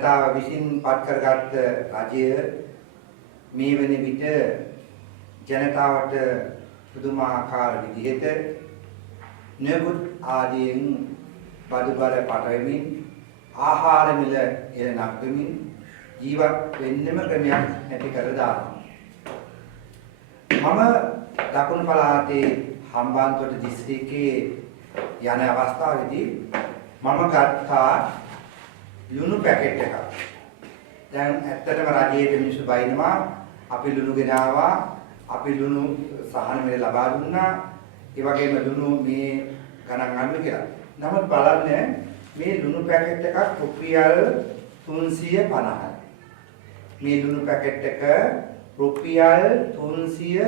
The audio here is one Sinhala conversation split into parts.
ජනතාව විසින් පත් කරගත් රජය මේ වෙන විට ජනතාවට පුදුමාකාර විදිහට නෙකුත් ආදීන් බඩුබර පටවමින් ආහාර මිල එළනක්කමින් ජීවත් වෙන්නම ක්‍රමයක් නැති කර දානවා. මම දකුණු පළාතේ හම්බන්තොට දිස්ත්‍රික්කයේ යන අවස්ථාවේදී මම ගත්තා ලුණු පැකට් එකක්. දැන් ඇත්තටම රජයේ මිනිස්සු බයිනවා අපි ලුණු ගෙනාවා, අපි ලුණු සහන මෙල ලබා දුන්නා, ඒ වගේම ලුණු මේ ගණන් අන්න කියලා. නමුත් බලන්න මේ ලුණු පැකට් එකක් රුපියල් 350යි. මේ ලුණු පැකට් එක රුපියල් 350යි.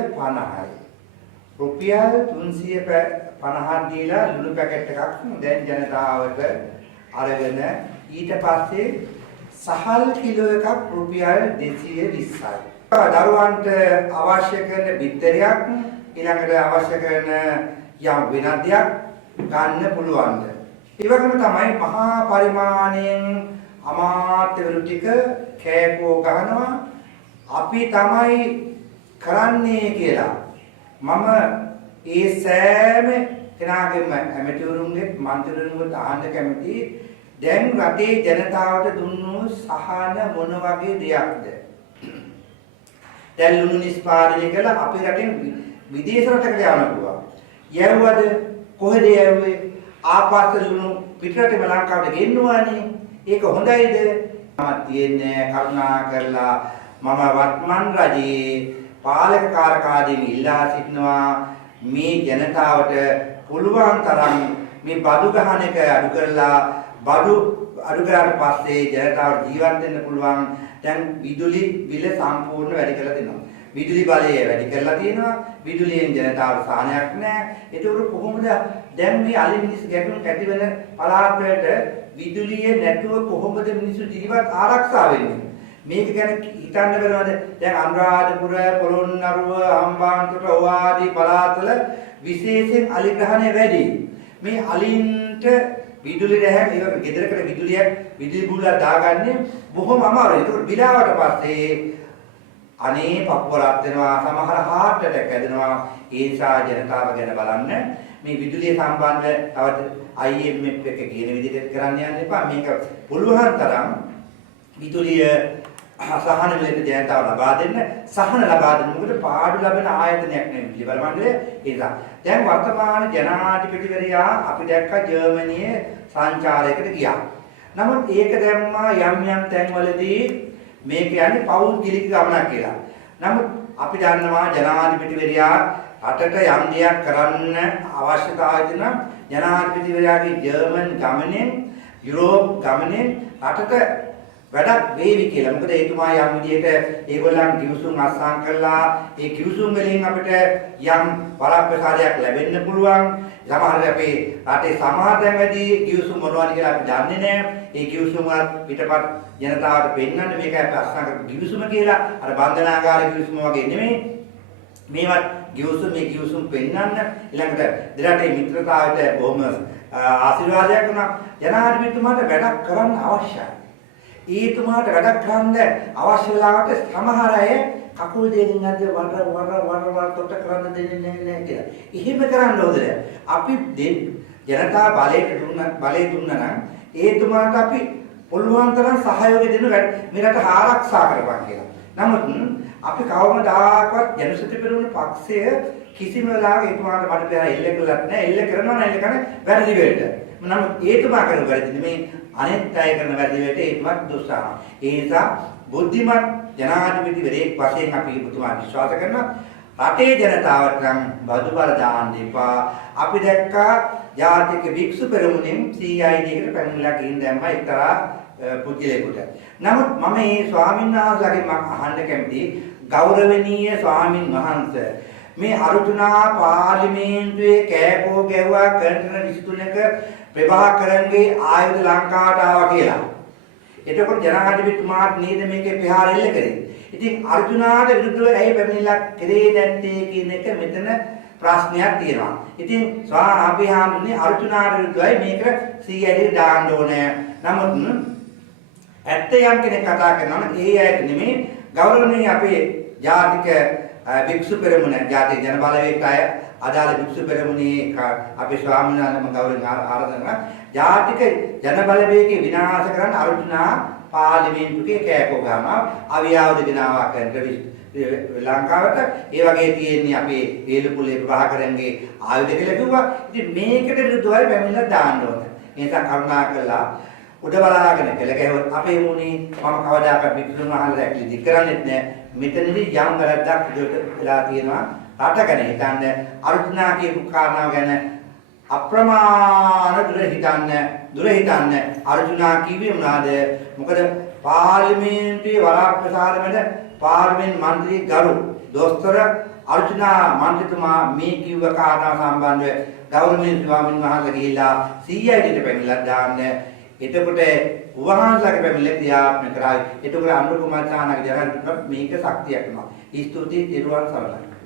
රුපියල් 350 දීලා ලුණු පැකට් එකක් දැන් ජනතාවට අරගෙන ඊට පස්සේ සහල් කිලෝ එකක් රුපියල් 220යි. දරුවන්ට අවශ්‍ය කරන බිත්තරයක් ඊළඟට අවශ්‍ය කරන යම් වෙනත් දෙයක් ගන්න පුළුවන්ද? ඒ වගේම තමයි මහා පරිමාණයෙන් අමාත්‍යවරු ටික කෑකෝ ගහනවා අපි තමයි කරන්නේ කියලා. මම ඒ සෑම කෙනාගේම ඇමතිවරුන්ගේ මන්ත්‍රීවරුන්ගේ අහන්න කැමති දැන් රටේ ජනතාවට දුන්නු සහන මොන වගේ දෙයක්ද? දැන් ලුණු නිෂ්පාදනය කළා අපි රටෙන් විදේශ රටකට යන්න පුළුවන්. යවුවද කොහෙද යවුවේ? ආපස්සට ලුණු පිටරටම ලංකාවට ගෙන්නුවානේ. ඒක හොඳයිද? මම තියන්නේ කරුණා කරලා මම වත්මන් රජයේ පාලක කාර්යාලයෙන් ඉල්ලා සිටිනවා මේ ජනතාවට පුළුවන් තරම් මේ බඩු ගහන එක අඩු කරලා බඩු අඩු කරාට පස්සේ ජනතාවට ජීවත් වෙන්න පුළුවන්. දැන් විදුලි බිල සම්පූර්ණ වැඩි කරලා දෙනවා. විදුලි බලය වැඩි කරලා තියෙනවා. විදුලියෙන් ජනතාවට සාහනයක් නැහැ. ඒක කොහොමද දැන් මේ අලි මිනිස් ගැටුම් ඇති වෙන පළාත් වලට විදුලිය නැතුව කොහොමද මිනිස්සු ජීවත් ආරක්ෂා වෙන්නේ? මේක ගැන හිතන්න බැරවද? දැන් අනුරාධපුර, පොළොන්නරුව, හම්බන්තොට ආදී පළාත්වල විශේෂයෙන් අලි ග්‍රහණය වැඩි. මේ අලින්ට විදුලි රැහැක් ඒක ගෙදරකට විදුලි බුලක් දාගන්නේ බොහොම අමාරුයි. ඒක විලාවට පස්සේ අනේ පපුව රත් වෙනවා, සමහර heart attack හැදෙනවා. ඒ නිසා ජනතාව ගැන බලන්න මේ විදුලිය සම්බන්ධ තවත් IMF එක කියන විදිහට කරන්න යන්න එපා. මේක පුළුවන් තරම් විදුලිය සහන වලට ජනතාව ලබා දෙන්න, සහන ලබා දෙන්න. මොකද පාඩු ලබන ආයතනයක් නෙවෙයි විදුලි බල මණ්ඩලය. ඒ නිසා දැන් වර්තමාන ජනාධිපතිවරයා අපි දැක්ක ජර්මනියේ සංචාරයකට ගියා. නමුත් ඒක දැම්මා යම් තැන්වලදී මේ කියන්නේ පෞද්ගලික ගමනක් කියලා. නමුත් අපි දන්නවා ජනාධිපතිවරයා රටට යම් දෙයක් කරන්න අවශ්‍යතාවය තියෙන ජනාධිපතිවරයාගේ ජර්මන් ගමනෙන් යුරෝප් ගමනෙන් රටට වැඩක් වේවි කියලා. මොකද එතුමා යම් විදිහට ඒගොල්ලන් කිවිසුම් අත්සන් කළා. ඒ කිවිසුම් වලින් අපිට යම් පරාප්‍රසාරයක් ලැබෙන්න පුළුවන්. සමහර අපේ රටේ සමාජයෙන් වැඩි කිවිසුම් මොනවද කියලා අපි දන්නේ නැහැ. ඒ කිවිසුම් වල පිටපත් ජනතාවට පෙන්වන්න මේක අපි අත්සන් කරපු කිවිසුම කියලා. අර බන්ධනාගාර කිවිසුම වගේ නෙමෙයි. මේවත් මේ කිවිසුම් පෙන්වන්න ඊළඟට දෙරටේ මිත්‍රතාවයට බොහොම ආශිර්වාදයක් වුණා. ජනාධිපතිතුමාට වැඩක් කරන්න අවශ්‍යයි. ඊතුමාට වැඩක් කරන්න අවශ්‍ය වෙලාවට සමහර අය කකුල් දෙකෙන් අද වර තොට කරන්න දෙන්නේ නැහැ කියලා. එහෙම කරන්න ඕනේ. අපි ජනතා බලය දුන්නා නම් ඒතුමාට අපි පුළුවන් තරම් සහයෝගය දෙන්න මේ රට ආරක්ෂා කරපන් කියලා. නමුත් අපි කවමදාකවත් ජනසති පෙරමුණ පක්ෂය කිසිම වෙලාවක ඒතුමාට මට පෙර එල්ල කළත් නැහැ. එල්ල කරනවා නම් එල්ල කරන වැරදි වෙලට. නමුත් ඒතුමා කරන වැරදි නෙමෙයි අනෙත් අය කරන වැරදි වලට ඒකවත් දුස්සහන. ඒ නිසා බුද්ධිමත් ජනාධිපතිවරයෙක් වශයෙන් අපි ඔබතුමා විශ්වාස කරනවා. රටේ ජනතාවට නම් බදු බල දාන්න එපා. අපි දැක්කා ජාතික වික්ෂු පෙරමුණෙන් CID එකට පැමිණලා ගින් දැම්මා එක්තරා පුද්ගලයෙකුට. නමුත් මම මේ ස්වාමීන් වහන්සේලාගෙන් මම අහන්න කැමතියි ගෞරවනීය ස්වාමින් වහන්සේ මේ අරුතුනා පාර්ලිමේන්තුවේ කෑකෝ ගැව්වා කරන 23ක ප්‍රභාකරන්ගේ ආයුධ ලංකාවට ආවා කියලා. එතකොට ජනාධිපතිතුමාත් නේද මේකේ ප්‍රහාර එල්ල කරේ. ඉතින් අර්ජුනාට විරුද්ධව ඇයි පැමිණිලා කරේ නැත්තේ කියන එක මෙතන ප්‍රශ්නයක් තියෙනවා. ඉතින් අපි හාමුදුරනේ අර්ජුනාට විරුද්ධවයි මේක CID දාන්න ඕනේ. නමුත් ඇත්ත යම් කෙනෙක් කතා කරනවා නම් ඒ ඇයට නෙමෙයි ගෞරවනීය අපේ ජාතික භික්ෂු පෙරමුණ ජාතික ජන බලවේගයට අය අදාළ භික්ෂු පෙරමුණේ අපේ ස්වාමීන් වහන්සේම ගෞරවයෙන් ආරාධනා කරනවා ජාතික ජන බලවේගය විනාශ කරන්න අර්ජුනා පාර්ලිමේන්තුවේ කෑකෝ ගන්නවා අවියාවද ගෙනාවා කරන ලංකාවට ඒ වගේ තියෙන්නේ අපේ වේලුපුලේ ප්‍රභාකරන්ගේ ආයුධ කියලා කිව්වා. ඉතින් මේකට විරුද්ධවයි පැමිණලා දාන්න ඕන. ඒ නිසා කරුණාකරලා උඩ බලාගෙන කෙල ගැහුවොත් අපේ මුණේ මම කවදාකවත් වික්‍රම මහල් රැකලි දි කරන්නේත් නැහැ. මෙතනදී යම් වැරද්දක් විදිහට වෙලා තියෙනවා. රට ගැන හිතන්න අර්ජුනා කියපු කාරණාව ගැන අප්‍රමාණ දුර හිතන්න අර්ජුනා කිව්වේ මොනවාද? මොකද පාර්ලිමේන්තුවේ වරාප්‍රසාද මැද පාර්ලිමේන්තු මන්ත්‍රී ගරු දොස්තර අර්ජුනා මන්ත්‍රීතුමා මේ කිව්ව කාරණා සම්බන්ධව ගෞරවනීය ස්වාමීන් වහන්සේලා ගිහිල්ලා 100යිට පැමිණලා දාන්න. එතකොට උවහන්සේලාගේ පැමිණිල්ල ක්‍රියාත්මක කරાવી. එතකොට අනුර කුමාර චානක ජනක මේක ශක්තියක් වෙනවා. ස්තුතියි තිරුවන් සරණයි.